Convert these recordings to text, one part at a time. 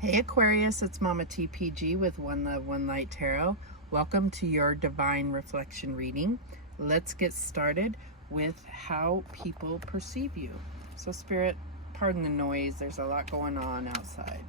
Hey Aquarius, it's Mama TPG with One Love, One Light Tarot. Welcome to your Divine Reflection reading. Let's get started with how people perceive you. So Spirit, pardon the noise, there's a lot going on outside.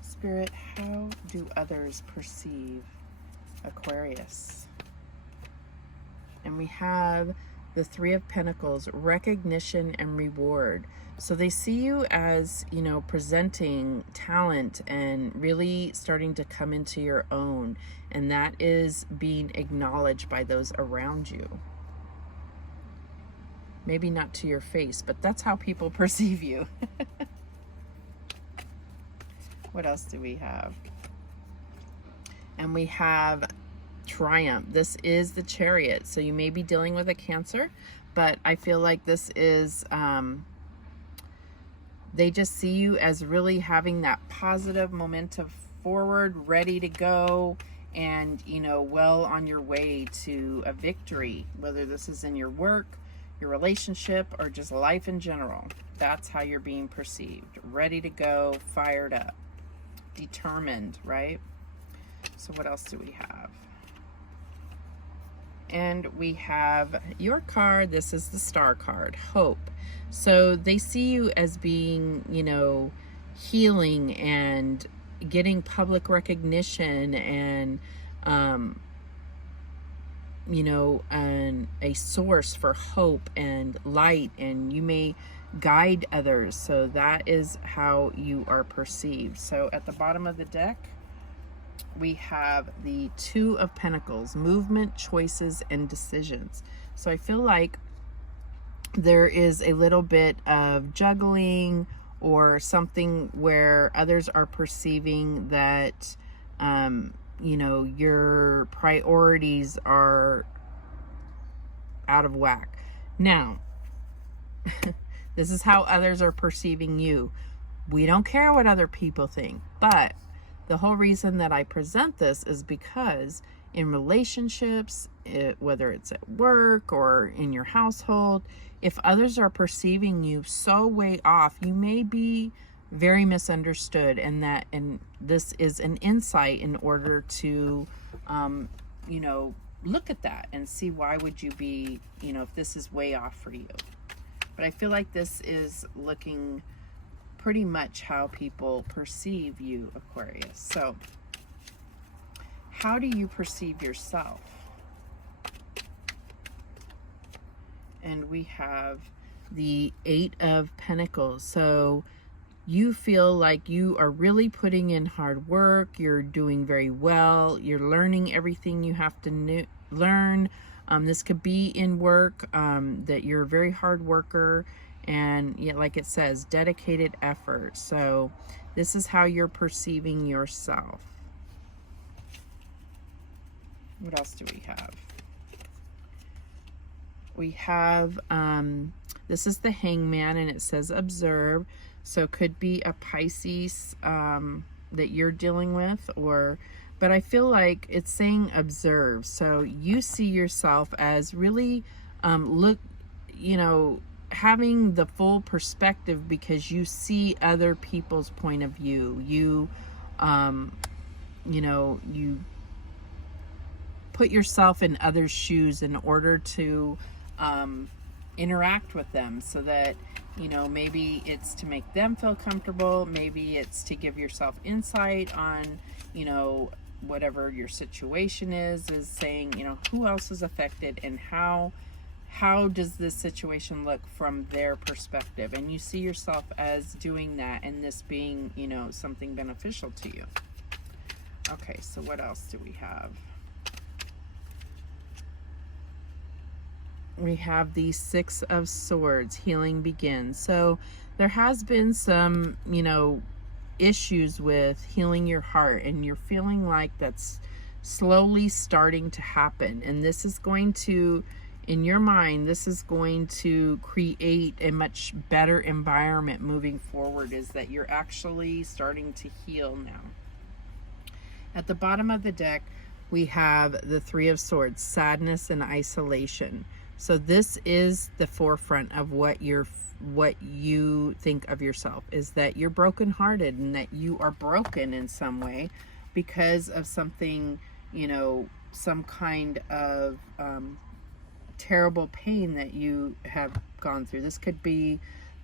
Spirit, how do others perceive Aquarius? And we have the Three of Pentacles, recognition and reward. So they see you as, presenting talent and really starting to come into your own. And that is being acknowledged by those around you. Maybe not to your face, but that's how people perceive you. What else do we have? And we have Triumph. This is the Chariot. So you may be dealing with a Cancer, but I feel like this is, they just see you as really having that positive momentum forward, ready to go, and, well on your way to a victory, whether this is in your work, your relationship, or just life in general. That's how you're being perceived. Ready to go, fired up, determined, right? So what else do we have? And we have your card. This is the Star card, Hope. So they see you as being, healing and getting public recognition and, and a source for hope and light, and you may guide others. So that is how you are perceived. So at the bottom of the deck, we have the Two of Pentacles, movement, choices, and decisions. So I feel like there is a little bit of juggling or something where others are perceiving that, your priorities are out of whack. Now, this is how others are perceiving you. We don't care what other people think, but the whole reason that I present this is because in relationships, whether it's at work or in your household, if others are perceiving you so way off, you may be very misunderstood, and this is an insight in order to, look at that and see why would you be, if this is way off for you. But I feel like this is looking pretty much how people perceive you, Aquarius. So how do you perceive yourself? And we have the Eight of Pentacles. So you feel like you are really putting in hard work. You're doing very well. You're learning everything you have to learn. This could be in work, that you're a very hard worker, and yet, like it says, dedicated effort. So this is how you're perceiving yourself. What else do we have? We have, this is the Hangman, and it says observe. So it could be a Pisces that you're dealing with, but I feel like it's saying observe. So you see yourself as really, having the full perspective because you see other people's point of view. You put yourself in others' shoes in order to interact with them, so that, maybe it's to make them feel comfortable. Maybe it's to give yourself insight on, whatever your situation is saying, who else is affected and how does this situation look from their perspective? And you see yourself as doing that, and this being, something beneficial to you. Okay, so what else do we have? We have the Six of Swords, healing begins. So there has been some, issues with healing your heart, and you're feeling like that's slowly starting to happen. And this is going to, in your mind, this is going to create a much better environment moving forward, is that you're actually starting to heal now. At the bottom of the deck, we have the Three of Swords, sadness and isolation. So this is the forefront of what you think of yourself, is that you're brokenhearted and that you are broken in some way because of something, some kind of terrible pain that you have gone through. This could be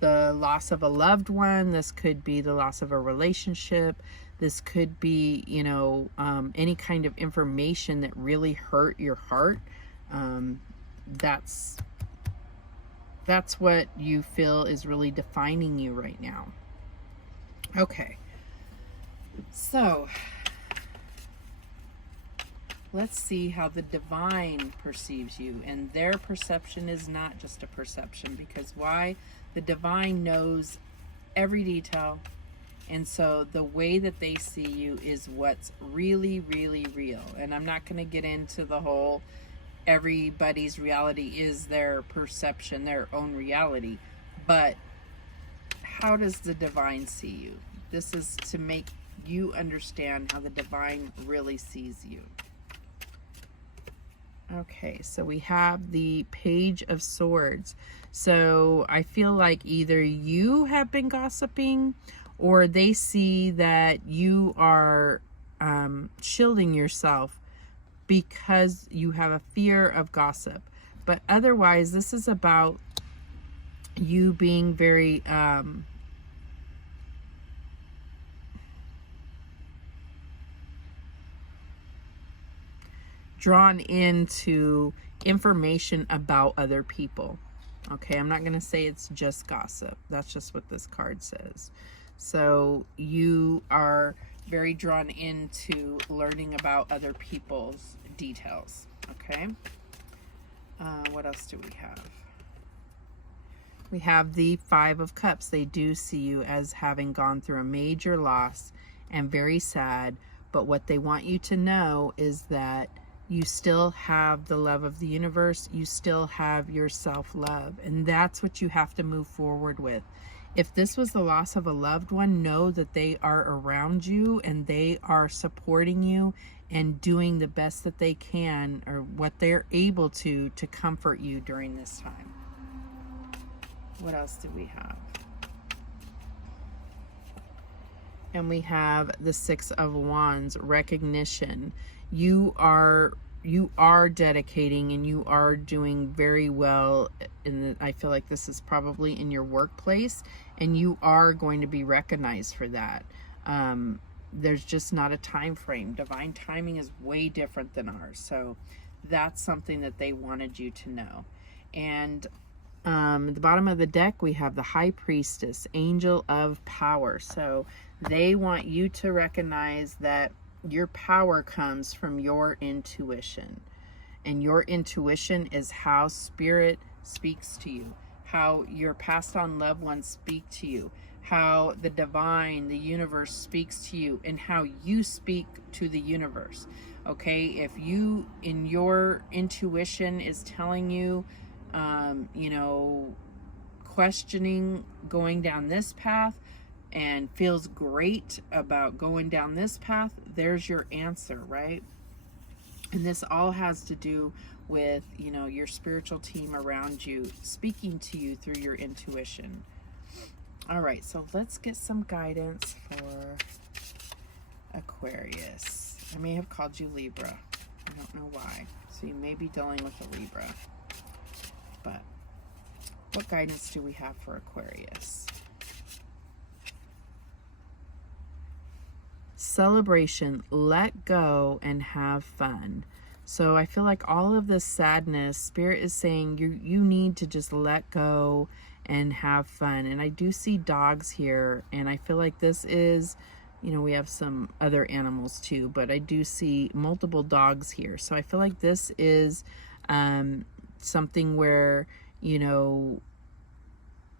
the loss of a loved one. This could be the loss of a relationship. This could be, any kind of information that really hurt your heart. That's what you feel is really defining you right now. Okay. So let's see how the divine perceives you. And their perception is not just a perception, because why? The divine knows every detail. And so the way that they see you is what's really, really real. And I'm not going to get into the whole everybody's reality is their perception, their own reality. But how does the divine see you? This is to make you understand how the divine really sees you. Okay, so we have the Page of Swords. So I feel like either you have been gossiping, or they see that you are shielding yourself because you have a fear of gossip. But otherwise, this is about you being very drawn into information about other people. Okay, I'm not going to say it's just gossip. That's just what this card says. So you are very drawn into learning about other people's details. Okay. What else do we have? We have the Five of Cups. They do see you as having gone through a major loss and very sad. But what they want you to know is that you still have the love of the universe. You still have your self-love. And that's what you have to move forward with. If this was the loss of a loved one, know that they are around you and they are supporting you and doing the best that they can, or what they're able to comfort you during this time. What else do we have? And we have the Six of Wands, recognition. You are dedicating and you are doing very well I feel like this is probably in your workplace, and you are going to be recognized for that. There's just not a time frame. Divine timing is way different than ours. So that's something that they wanted you to know. And at the bottom of the deck, we have the High Priestess, Angel of Power. So they want you to recognize that your power comes from your intuition. And your intuition is how spirit speaks to you, how your passed on loved ones speak to you, how the divine, the universe speaks to you, and how you speak to the universe. Okay, if you, in your intuition is telling you, questioning going down this path and feels great about going down this path, there's your answer, right? And this all has to do with, your spiritual team around you speaking to you through your intuition. All right, so let's get some guidance for Aquarius. I may have called you Libra. I don't know why. So you may be dealing with a Libra. But what guidance do we have for Aquarius? Celebration, let go and have fun. So I feel like all of this sadness, Spirit is saying you need to just let go and have fun. And I do see dogs here, and I feel like this is, we have some other animals too, but I do see multiple dogs here. So I feel like this is something where,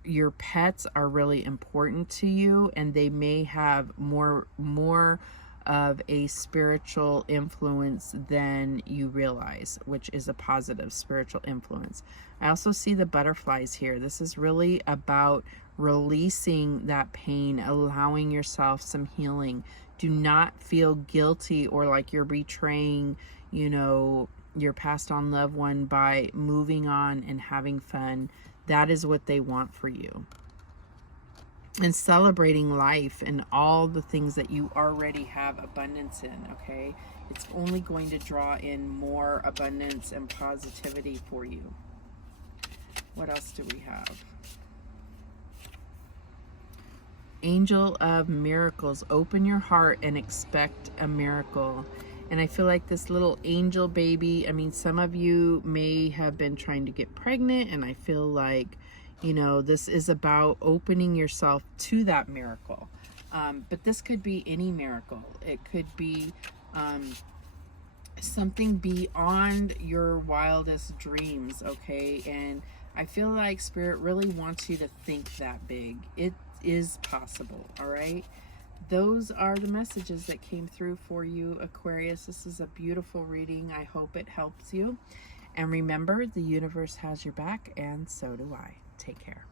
your pets are really important to you, and they may have more of a spiritual influence than you realize, which is a positive spiritual influence. I also see the butterflies here. This is really about releasing that pain, allowing yourself some healing. Do not feel guilty or like you're betraying, your passed on loved one by moving on and having fun. That is what they want for you. And celebrating life and all the things that you already have abundance in, okay? It's only going to draw in more abundance and positivity for you. What else do we have? Angel of miracles. Open your heart and expect a miracle. And I feel like this little angel baby, I mean, some of you may have been trying to get pregnant, and I feel like, you know, this is about opening yourself to that miracle. But this could be any miracle. It could be something beyond your wildest dreams, okay? And I feel like Spirit really wants you to think that big. It is possible, all right? Those are the messages that came through for you, Aquarius. This is a beautiful reading. I hope it helps you. And remember, the universe has your back, and so do I. Take care.